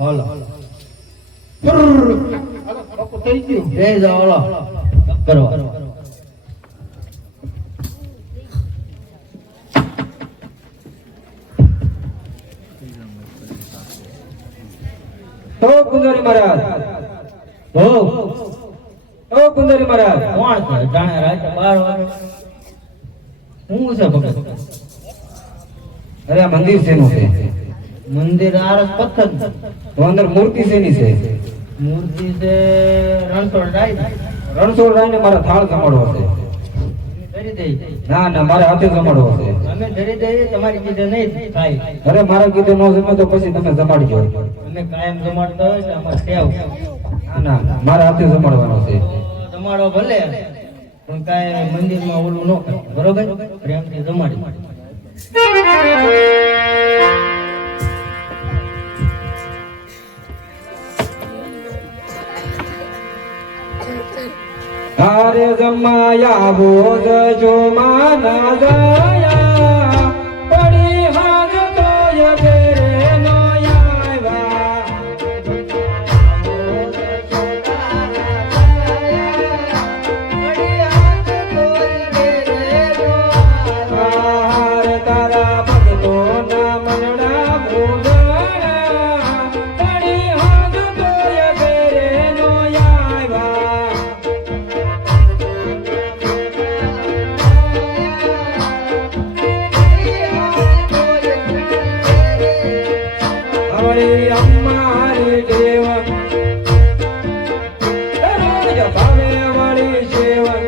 હાલો બાપુ થઈ ગયું બે જાઓ હાલો કરવા ઓ કુંજારી મહારાજ હો ઓ કુંજારી મહારાજ કોણ છે જાણે રાતે 12 વાગે હું છે ભગત અરે આ મંદિર શેનું છે મંદિર આરસ પથ્થર તો અંદર મૂર્તિ શેની છે મૂર્તિ છે રણછોડ રાય રણછોડ રાયને મારા થાળ જમાડવો છે ધરી દઈ ના ના મારે હાથે જમાડવો છે અમે ધરી દઈએ તમારી કીધે નહીં થાય અરે મારા કીધે નો જમે તો પછી તમે જમાડજો અમે કાયમ જમાડતા હોય એટલે અમારે ટેવ ના ના મારા હાથે જમાડવાનો છે જમાડો ભલે પણ કાંઈ મંદિરમાં ઓલું ન કરે બરોબર પ્રેમથી જમાડી હારે જમાયા બોજ જો માના દયા પડી હાજ તોય ઘેરે નો આવ્યા હાર તારા ભક્તો ના મનડા ભોગણા પડી હાજ તોય ઘેરે નો આવ્યા હરી અમારી દેવ દરરોજ ભાવે વળી સેવન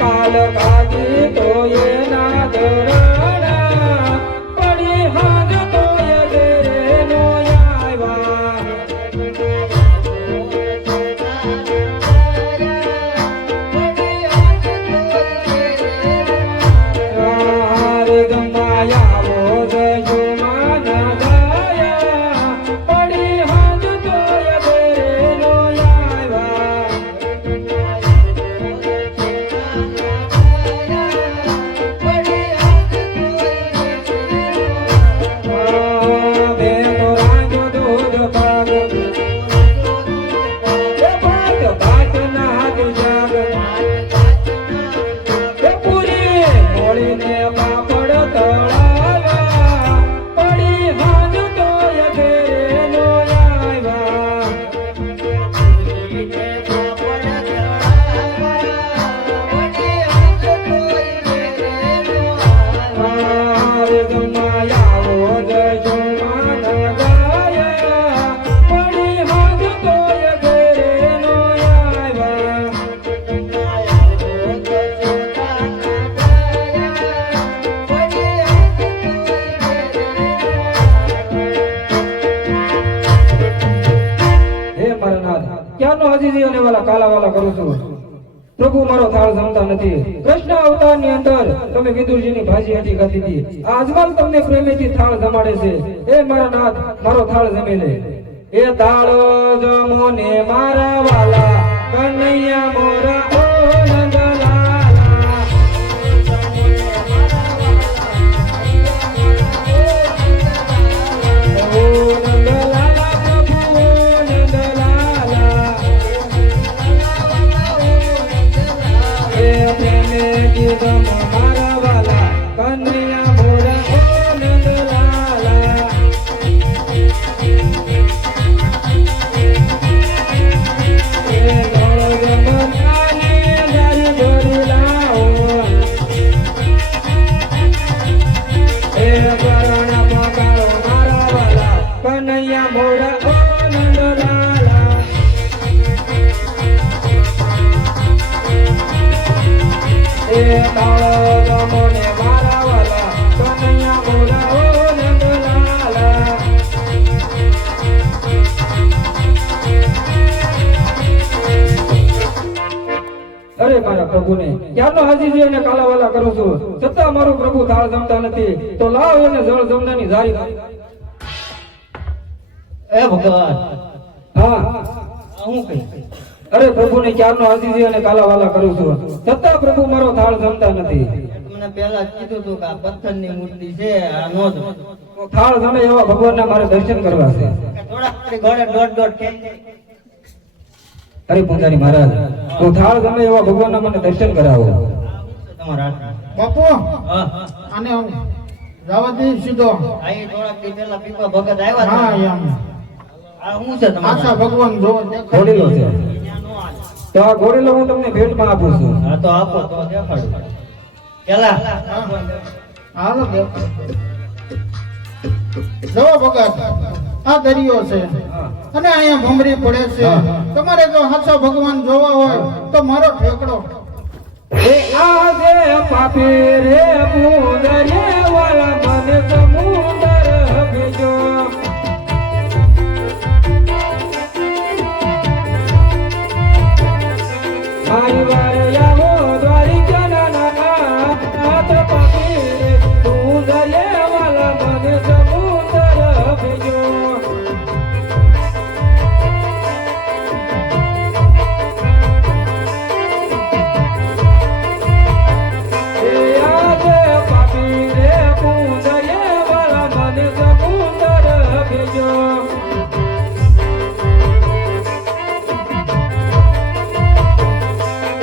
કાલ કાકી તો એના ધરણા પડી હાજ તોય ઘેરે નો આવ્યા હારે ગમાયા બોજ જો માના દયા પડી હાજ તોય ઘેરે નો આવ્યા બે તો રાજો દૂધ પાક એ ભાત ભાત નાગ જાગ એ પૂરી મોળીને પાપડ તળાવ્યા પડી હાજ તોય ઘેરે નો આવ્યા હારે ગમાયા બોજ જો માના દયા પડી હાજ તોય ઘેરે નો આવ્યા હે મારા નાથ ક્યાંનો હજીજી અને વાલા કાલા વાલા કરું છું પ્રભુ મારો થાળ જમતા નથી કૃષ્ણ અવતારની અંદર તમે વિદુરજીની ભાજી હતી ખાધી હતી આ અજમલ તમને પ્રેમેથી થાળ જમાડે છે એ મારા નાથ મારો થાળ જમી લે એ થાળ જમો ને મારા વાલા કનૈયા મોરા ઓ નંદલાલા ઓ નંદલાલા પ્રભુ ઓ નંદલાલા એ પ્રેમે કીધમ મારા વાલા કનૈયા મોરા ઓ નંદલાલા એ ગોળ જમનાને દારી ભરી લાવો એ કરણ પકાળો મારા વાલા કનૈયા મોરા ઓ નંદલાલા એ તાળો ગમો ને મારા વાલા કનૈયા મોરા ઓ નંદલાલા અરે મારા પ્રભુને ક્યારનો હાજીજી અને કાલાવાલા કરું છું છતાં મારું પ્રભુ થાળ જમતા નથી તો લાવ એને જળ જમનાની જારી એ ભગવાન હા હું કઈ અરે પ્રભુને ક્યારનો હાજીજી અને કાલાવાલા કરું છું છતાં પ્રભુ મારો થાળ જમતા નથી મને પહેલા જ કીધું હતું કે આ પથ્થરની મૂર્તિ છે આ નો જ તો થાળ જમે એવા ભગવાનના મારે દર્શન કરવા છે. થોડા ખાલી ઘોડે દોઢ ખેલ અરે પૂંજારી મહારાજ, તો થાળ ગમે એવા ભગવાનના મને દર્શન કરાવો. તમારા હાથમાં. બાપુ હા આને હું જવા દે સીધો. આઈ થોડાક દી પહેલા પીપા ભગત આવ્યા હા હતા. એમ આ શું છે આશા તમારા ભગવાન જો ઘોડીલો છે. તો આ ઘોડીલો હું તમને ભેટમાં આપું છું. હા તો આપો તો દેખાડું કેલા હાલો દે જો ભગત આ દરિયો છે અને અહીંયા ભમરી પડે છે. તમારે જો સાચા ભગવાન જોવા હોય તો મારો ઠેકડો. એ આજે પાપી રે પૂંજરે વાળા મને સમુદર હગજો. મારી વારે આવો દ્વારિકાના નાના, આ તો પાપી રે પૂંજરે વાળા મને સમુદર હગજો. એ આજે પાપી રે પૂંજરે વાળા મને સમુદર હગજો.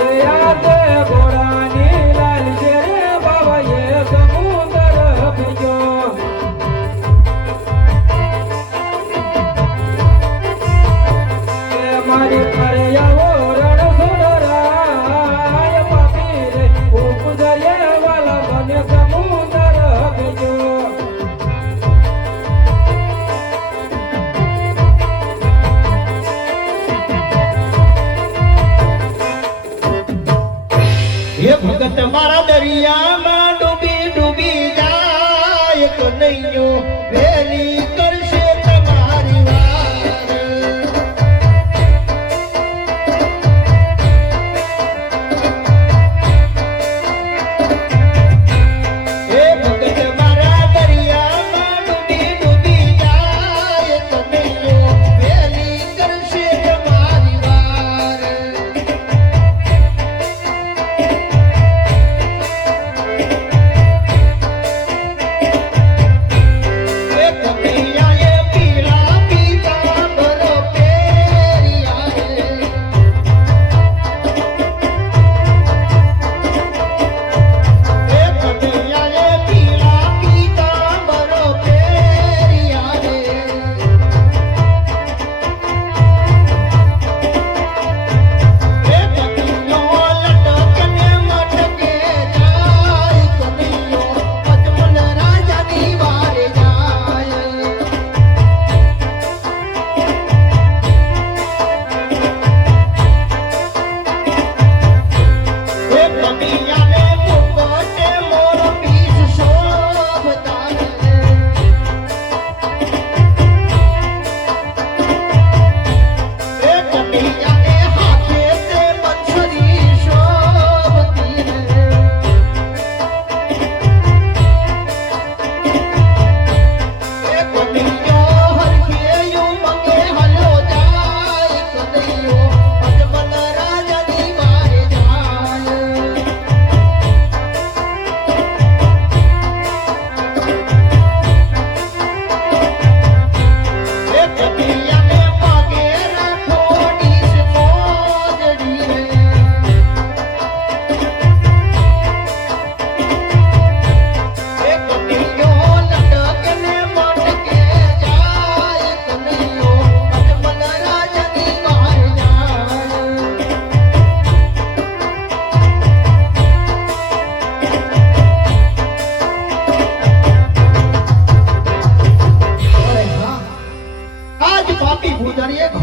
એ આજે ઘોડાની લાલ છે રે બાબાએ સમુદર હગજો. એ મારી ફરે આવો રણછોડરાય, પાપી રે પૂંજરે વાળા મને સમુદર હગજો. હે ભગત મારા દરિયામાં ડૂબી ડૂબી જાય કનૈયો વેલી કરશે તમારી વાર. હે ભગત મારા દરિયામાં ડૂબી ડૂબી જાય કનૈયો વેલી કરશે તમારી વાર.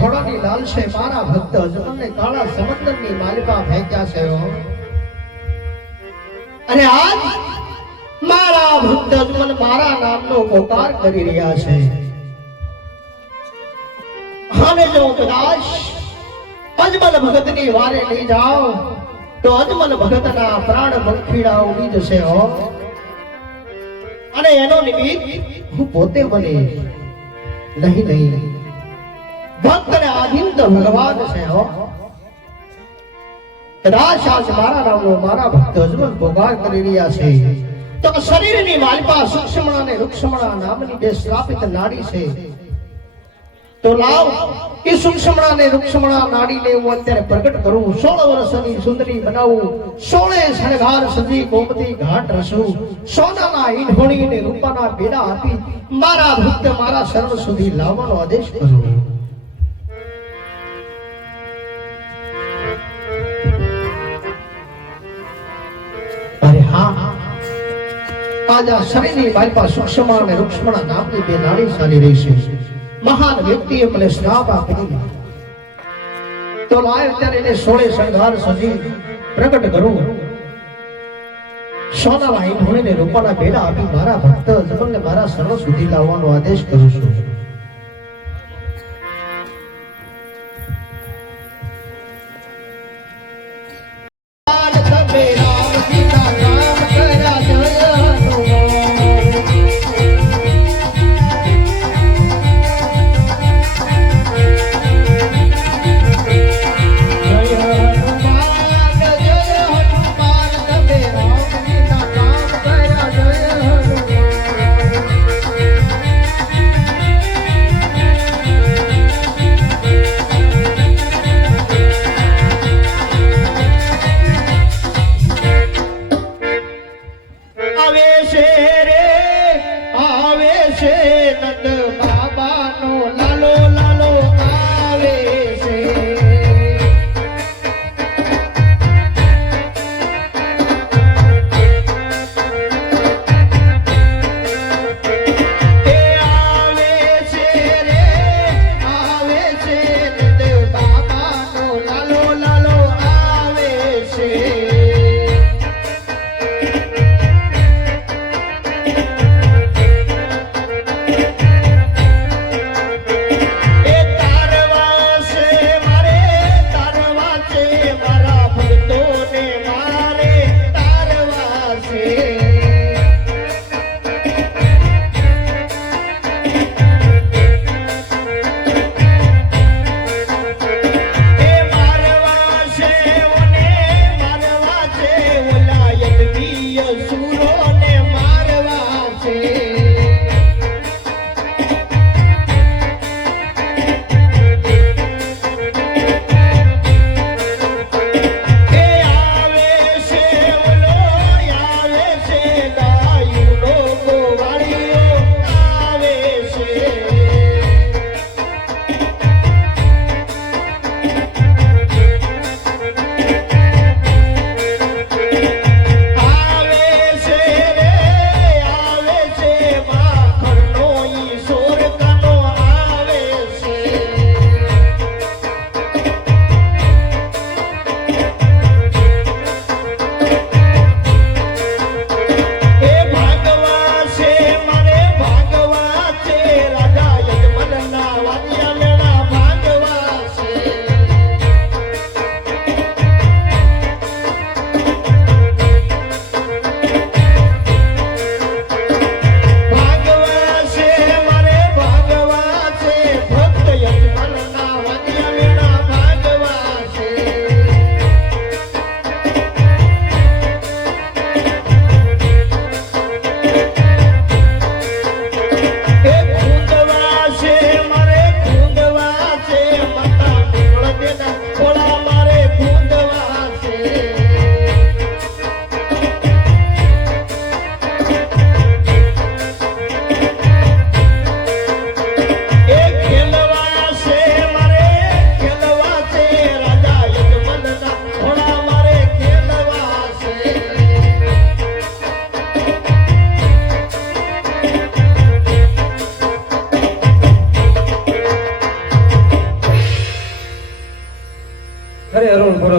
ઘોડાની લાલ છે મારા ભક્ત અજમલને કાળા સમંદરની માલિકા ફેંક્યા છે હો. અને આજ મારા ભક્ત અજમલ મારા નામનો પોકાર કરી રહ્યા છે. અને જો કદાચ અજમલ ભગતની વારે લઈ જાઓ તો અજમલ ભગતના પ્રાણ પંખીડા ઉડી જશે હો. અને એનો નિમિત્ત હું પોતે બનીશ. નહીં ભક્ત ને આધીન તો ભગવાન છે હો. કદાચ આજ મારા નામનો મારા ભક્ત અજમલ પોકાર કરી રહ્યા છે તો આ શરીરની માલપા સૂક્ષ્મણા અને રૂક્ષમણા નામની બે શ્રાપિત નાડી છે. તો લાવ એ સૂક્ષ્મણા અને રૂક્ષમણા નાડીને હું અત્યારે પ્રગટ કરું. 16 વર્ષની સુંદરી બનાવું, 16 શણગાર સજી ગોમતી ઘાટ રસું, સોનાના ઈંઢોણી ને રૂપાના બેડા આપી મારા ભક્ત મારા શરણ સુધી લાવવાનો આદેશ કરું. અરે હા, આજ આ શરીરની માલપા સૂક્ષ્મણા અને રૂક્ષમણા નામની બે નાડી ચાલી રહી છે. મહાન વ્યક્તિએ મને શ્રાપ આપી. તો લાય અત્યારે એને 16 શણગાર સજી પ્રગટ કરું. સોનાના ઈંઢોણીને રૂપાના બેડા આપી મારા ભક્ત જબલને મારા શરણ સુધી લાવવાનો આદેશ કરું છું.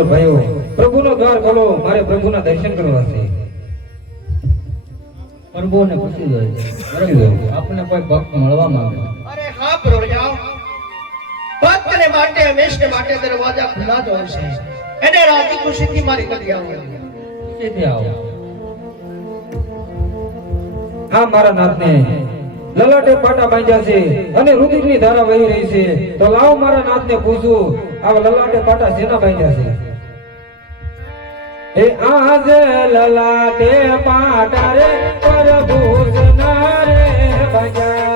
ભાઈઓ, પ્રભુનો દ્વાર ખોલો, મારે પ્રભુના દર્શન કરવા છે. પ્રભુને પૂછી જોઈએ આપણે કોઈ ભક્ત મળવા માંગે. અરે હા પ્રભુ, ભક્તને માટે હંમેશને માટે દરવાજા ખુલ્લા જ હોય છે. એને રાજી ખુશીથી મારી ગલી આવો. સીધી આવો. હા, મારા નાથને લલાટે પાટા બાંધ્યા છે અને રુધિરની ધારા વહી રહી છે. તો લાવ મારા નાથને પૂછું, આ લલાટે પાટા શેના બાંધ્યા છે? એ આજ લલાટે પાટારે પ્રભુના રે ભજા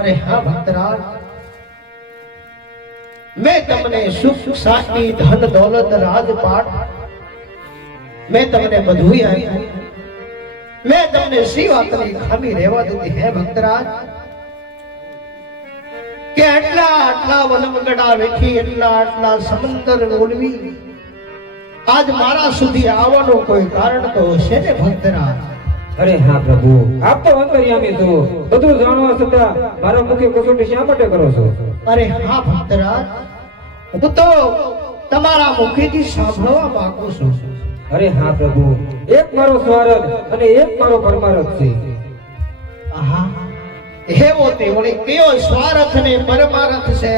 અરે હા ભક્તરાજ, મેં તમને સુખ શાંતિ ધન દોલત રાજપાટ મેં તમને બધું આપ્યું. મેં તમને શી વાતની ખામી રહેવા દીધી હે ભક્તરાજ? કે આટલા વનવગડા વેઠી આટલા સમંદર ઓલવી આજ મારા સુધી આવવાનું કોઈ કારણ તો હશે ને ભક્તરાજ? અરે હા પ્રભુ, આપ તો અંતર્યામી છો, બધું જાણવા છતાં મારા મુખે કસોટી શા માટે કરો છો? અરે હા ભક્તરાજ, હું તો તમારા મુખેથી સાંભળવા માંગુ છું. અરે હા પ્રભુ, એક મારો સ્વાર્થ અને એક મારો પરમાર્થ છે. આહા, એવો તે વળી કયો સ્વાર્થ ને પરમાર્થ છે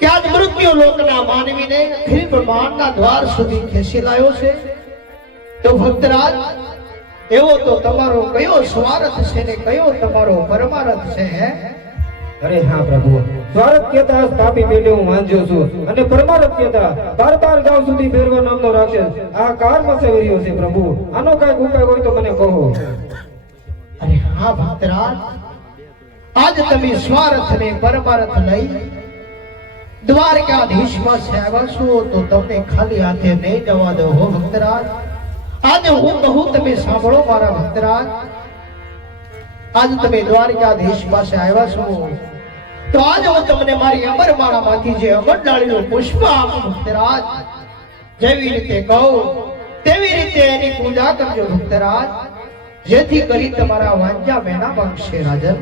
કે આજ મૃત્યુ લોકના માનવીને અખિલ બ્રહ્માંડના દ્વાર સુધી ખેંચી લાવ્યો છે? તો ભક્તરાજ, એવો તો તમારો કયો સ્વાર્થ છે ને કયો તમારો પરમાર્થ છે હે? અરે હા પ્રભુ, સ્વાર્થ કેતા પાપી પેટે હું વાંચ્યો છું અને પરમાર્થ કેતા 12 ગાંવ સુધી ફેરવા નામનો રાક્ષસ આ કારમાં સેવર્યો છે. પ્રભુ, આનો કાંઈક ઉપાય હોય તો મને કહો. અરે હા ભક્તરાજ, આજ તમે સ્વાર્થ ને પરમાર્થ લઈ દ્વારકાધીશમાં આવ્યા છો તો તમને ખાલી હાથે નહીં જવા દો હો ભક્તરાજ. આજે હું કહું તમે સાંભળો મારા ભક્તરાજ. આજ તમે દ્વારકાધીશ પાસે આવ્યા છો તો આજ હું તમને મારી અમર માળામાંથી જે અમર ડાળીનું પુષ્પ આપું ભક્તરાજ. જેવી રીતે કહું તેવી રીતે એની પૂજા કરજો ભક્તરાજ, જેથી કરી તમારા વાંચા મેના માંગશે રાજન.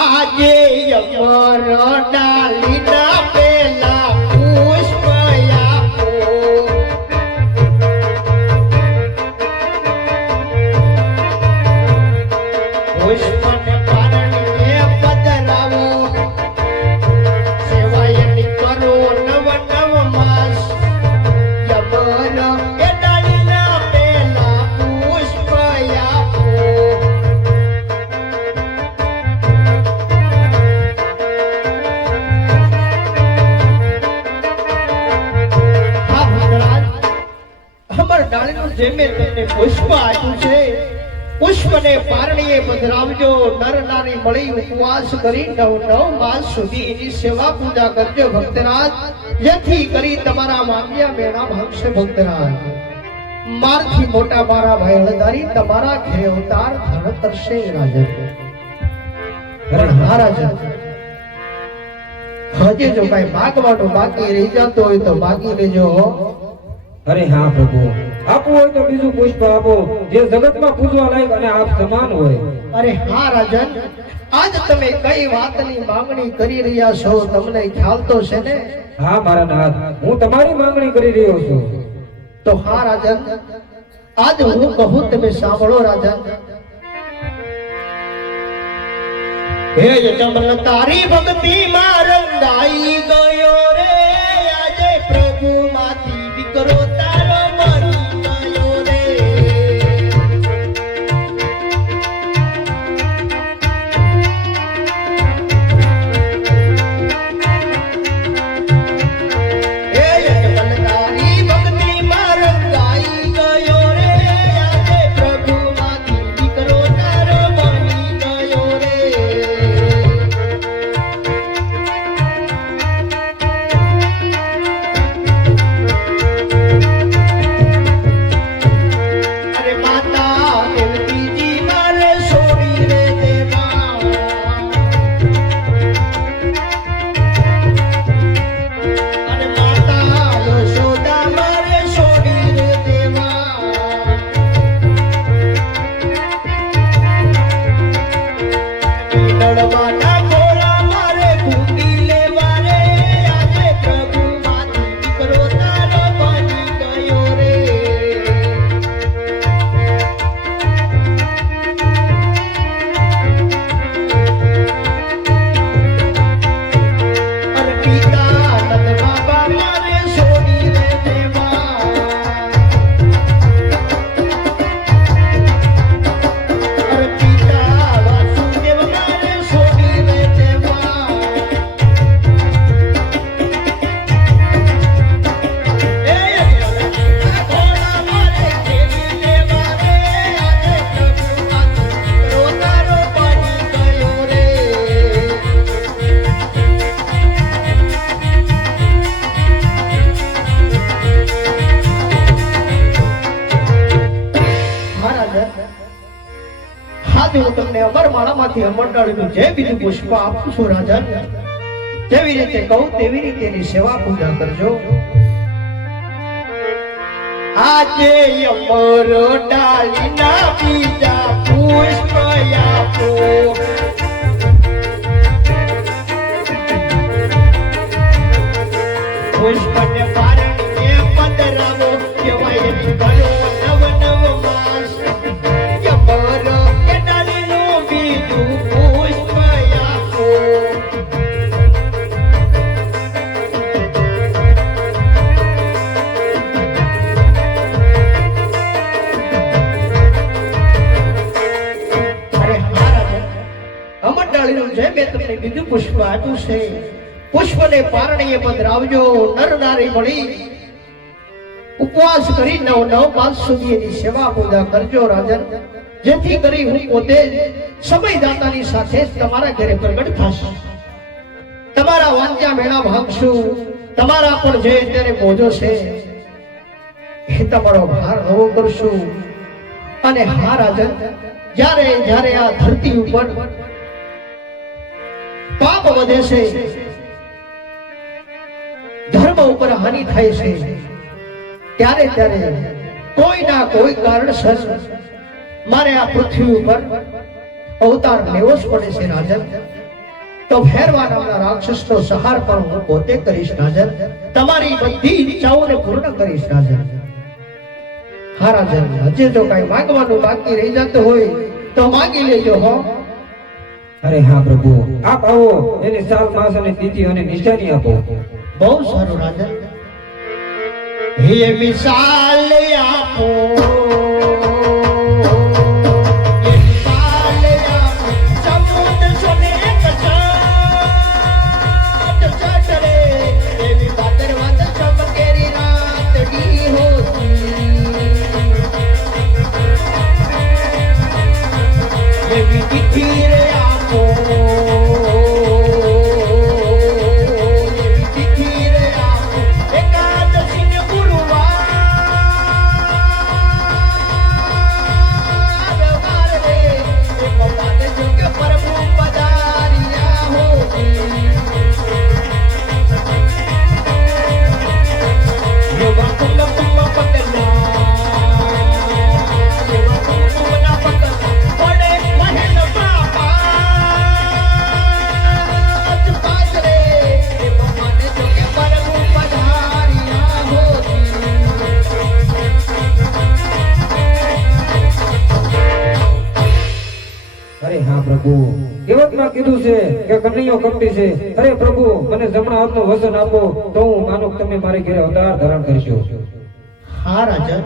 આજે અમર ડાલીના પેલા પુષ્પ જે મેં તમને પુષ્પ આપ્યું છે પુષ્પને પારણીએ પધરાવજો નર નારી મળી ઉપવાસ કરી 9 માસ સુધી એની સેવા પૂજા કરજો ભક્તરાજ જેથી કરી તમારા માંગ્યા મેળા ભાગશે ભક્તરાજ મારથી મોટા મારા ભાઈ હળદારી તમારા ઘરે અવતાર ધારણ કરશે રાજન પણ મહારાજ હજે જો કઈ માગવાનું બાકી રહી જતો હોય તો માગી લેજો અરે હા પ્રભુ આપવું હોય તો બીજું પુષ્પ આપો જે જગતમાં પૂજવા લાયક અને આપ સમાન હોય. અરે હા રાજન આજ તમે કઈ વાતની માંગણી કરી રહ્યા છો તમને ખ્યાલ તો છે ને? હા મારા નાથ, હું તમારી માંગણી કરી રહ્યો છું. તો હા રાજન આજ હું કહું તમે સાંભળો રાજન. હે ચમલ તારી ભક્તિ માં રંગાઈ ગયો રે આજે પ્રભુ માંથી દીકરો તારો બની ગયો રે. હે ચમલ તારી ભક્તિ માં રંગાઈ ગયો રે આજે પ્રભુ માંથી દીકરો તારો બની ગયો રે. અરે માતા દેવતીજી મારે છોડી રે દેવા. અરે માતા યશોદા મારે છોડી રે દેવા. નડવાના ઘોડા મારે ઘૂંટી લેવા રે આજે પ્રભુ માંથી દીકરો તારો બની ગયો રે. અરે પિતા નંદ બાબા મારે છોડી રે દેવા. અરે પિતા વાસુદેવ મારે છોડી રે દેવા. એ ઘોડા મારે ખેલી લેવા રે આજે પ્રભુ માંથી દીકરો તારો બની ગયો રે. મહારાજ આજે હું તમને અમરમાળામાંથી અમરડાળીનું જે બીજું પુષ્પ આપું છું રાજન જેવી રીતે કહું તેવી રીતે એની સેવા પૂજા કરજો. આજે અમરડાળીના બીજા પુષ્પ આપો. પુષ્પને પારણીએ પધરાવો કહેવાય એની ગયો નવ નવ માસ. યમર કે ડાળીનું બીજું પુષ્પ આપો. અરે મહારાજ અમરડાળીનું જે મેં તમને બીજું પુષ્પ આપ્યું છે પુષ્પને પારણીએ પધરાવજો નર નારી મળી ઉપવાસ કરી 9 માસ સુધી એની સેવા પૂજા કરજો રાજન જેથી કરી હું પોતે સમયદાતાની સાથે તમારા ઘરે પ્રગટ થશે. તમારા વાંચ્યા મેળા ભાગશું. તમારા પણ જે અત્યારે મોજો છે એ તમારો ભાર નવો કરશું. અને હા રાજન જ્યારે જ્યારે આ ધરતી ઉપર પાપ વધે છે ધર્મ ઉપર હાનિ થાય છે ત્યારે ત્યારે કોઈ ના કોઈ કારણસર મારે આ પૃથ્વી ઉપર અવતાર લેવો જ પડે છે રાજન. તો ભેરવા નામના રાક્ષસનો સંહાર પણ હું પોતે કરીશ રાજન. તમારી બધી ઈચ્છાઓને પૂર્ણ કરીશ રાજન. હા રાજન હજે જો કઈ માંગવાનું બાકી રહી જતું હોય તો માંગી લેજો હો. અરે હા પ્રભુ, આપ આવો એની સાલ માસ અને તિથિ અને નિશાની આપો. બહુ સારું રાજન. હે મિસાલ આપો એ મિસાલ આપો. સમુદ્ર સોને કચાટ ચટરે એવી ભાદરવદ ચમકેરી રાતડી હોતી. પ્રભુ કહેવતમાં કીધું છે કે કનૈયો કપટી છે. અરે પ્રભુ મને જમણા હાથનું વસન આપો તો હું માનું કે તમે મારી ઘરે અવતાર ધારણ કરશો. હા રાજન,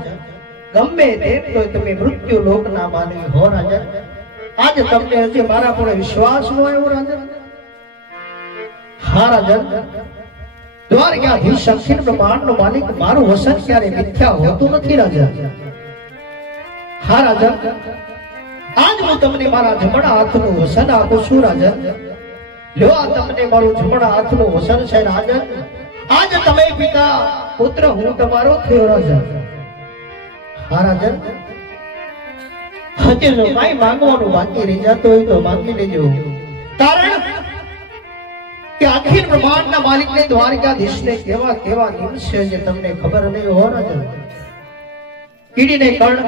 ગમે તેમ તો તમે મૃત્યુ લોકના માનવી હો રાજન. આજ તમને હજી મારા પર વિશ્વાસ ન આવ્યો રાજન? હા રાજન, દ્વારકાધીશ અખિલ બ્રહ્માંડનો માલિક મારું વસન ક્યારે મિથ્યા હોતું નથી રાજન. હા રાજન, આજ હું તમને મારા જમણા હાથનું વસન આપું છું રાજન. લો આ તમને મારું જમણા હાથનું વસન છે રાજન. આજ તમે પિતા પુત્ર હું તમારો થયો રાજન. હા રાજન, હજી જો કાંઈ માંગવાનું બાકી રહી જતું હોય તો માંગી લેજો. કારણ કે અખિલ બ્રહ્માંડના માલિકને દ્વારકાધીશને કેવા કેવા નિયમ છે જે તમને ખબર નહીં હો રાજન. કીડીને કર્ણ,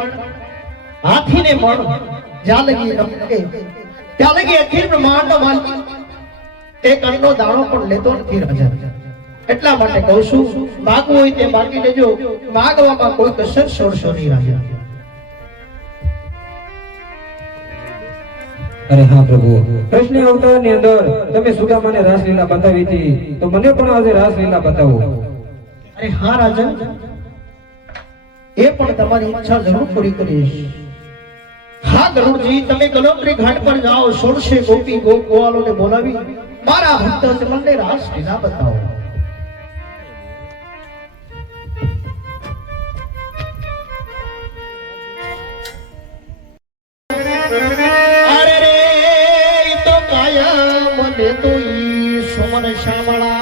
હાથીને મણ, જ્યાં લગી નમકે ત્યાં લગી અખિલ બ્રહ્માંડનો માલિક એક અન્નનો દાણો પણ લેતો નથી રાજન. એટલા માટે કહું છું, માગવું હોય તે માગી લેજો, માગવામાં કોઈ કસર છોડશો નહીં રાજન. અરે હા પ્રભુ, કૃષ્ણ અવતારની અંદર તમે સુદામાને રાસલીલા બતાવી હતી તો મને પણ આજે રાસલીલા બતાવો. અરે હા રાજન, એ પણ તમારી ઈચ્છા જરૂર પૂરી કરીશ. હા ગરુડજી, તમે ગલોત્રી ઘાટ પર જાઓ, 16 ગોપી ગોવાલોને બોલાવી મારા ભક્ત અજમલને રાસલીલા બતાવો. અરે રે તો કાયમ ને તો ઈ સુમન શામળા.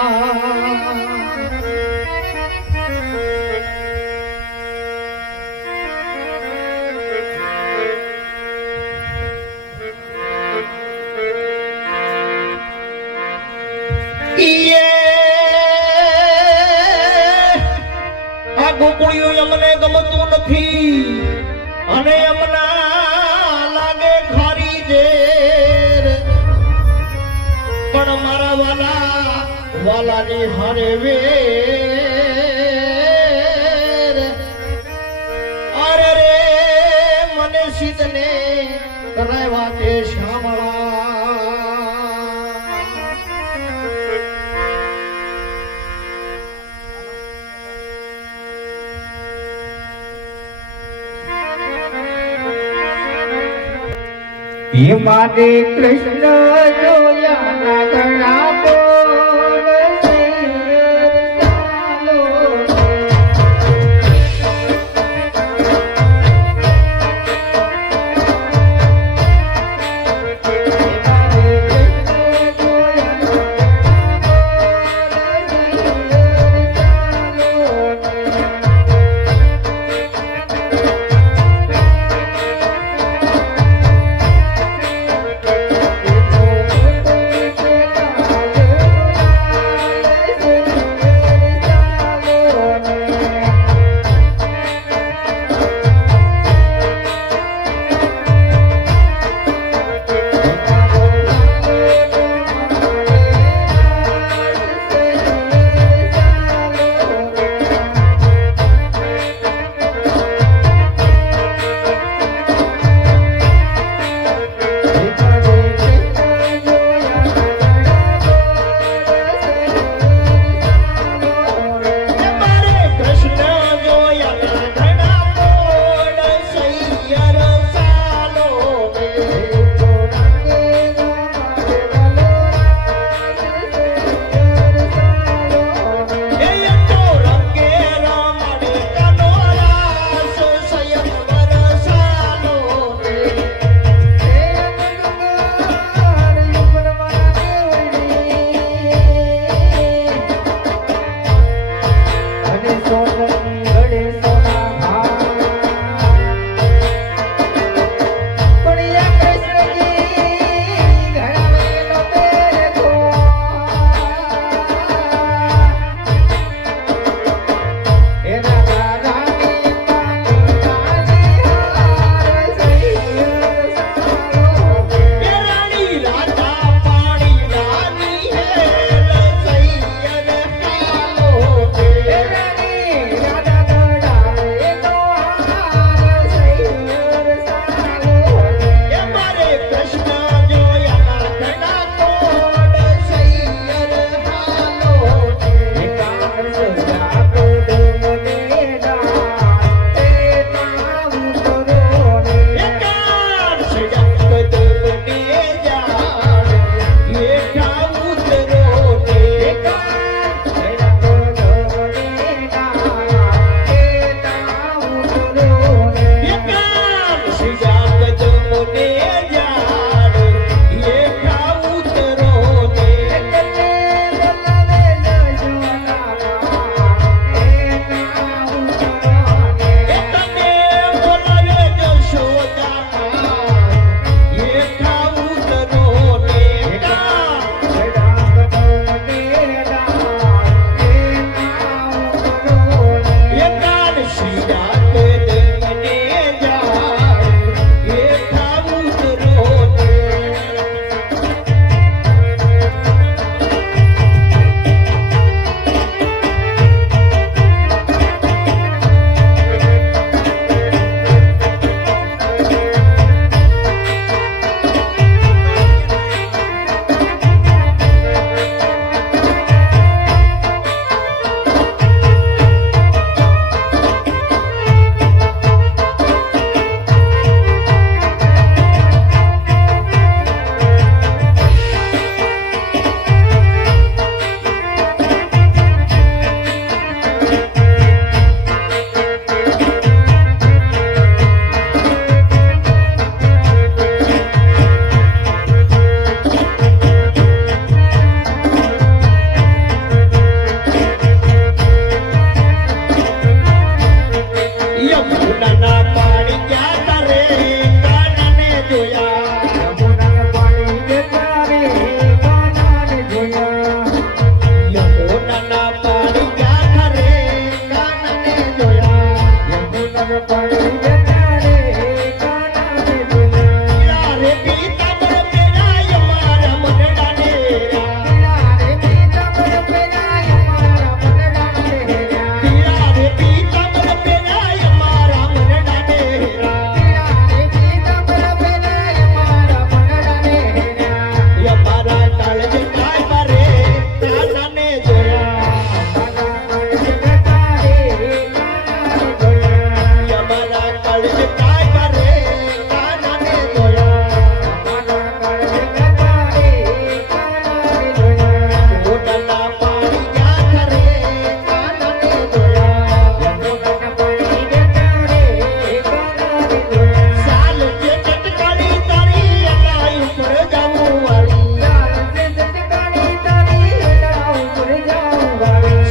આ ગોકુળિયું અમને ગમતું નથી અને અમના લાગે ખારી ઝેર. પણ મારા વાલાની હારે વેર. અરે રે મને સીતને કરાવ્યા તે શામળા. મારે કૃષ્ણ જોયા ના ઘણા બોલ શેર ચાલો.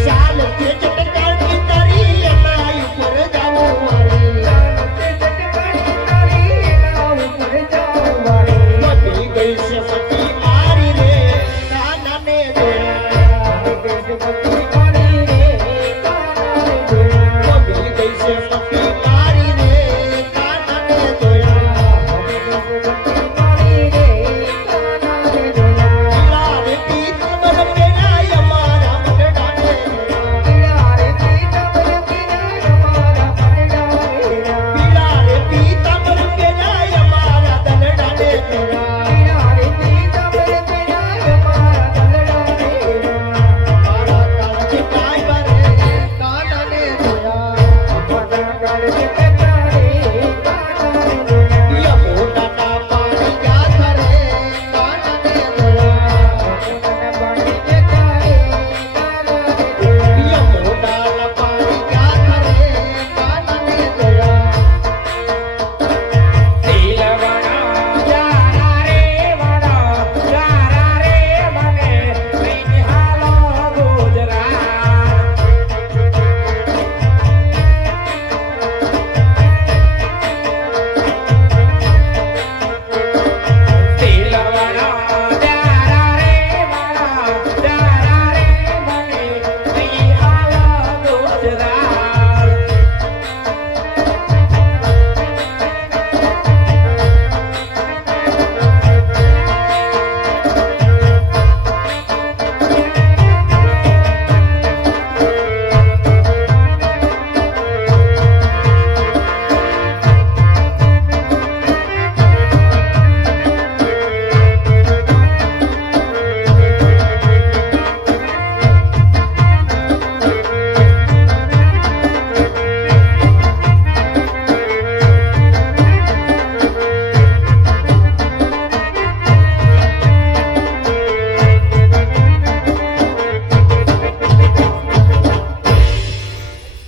ચાલ પેટ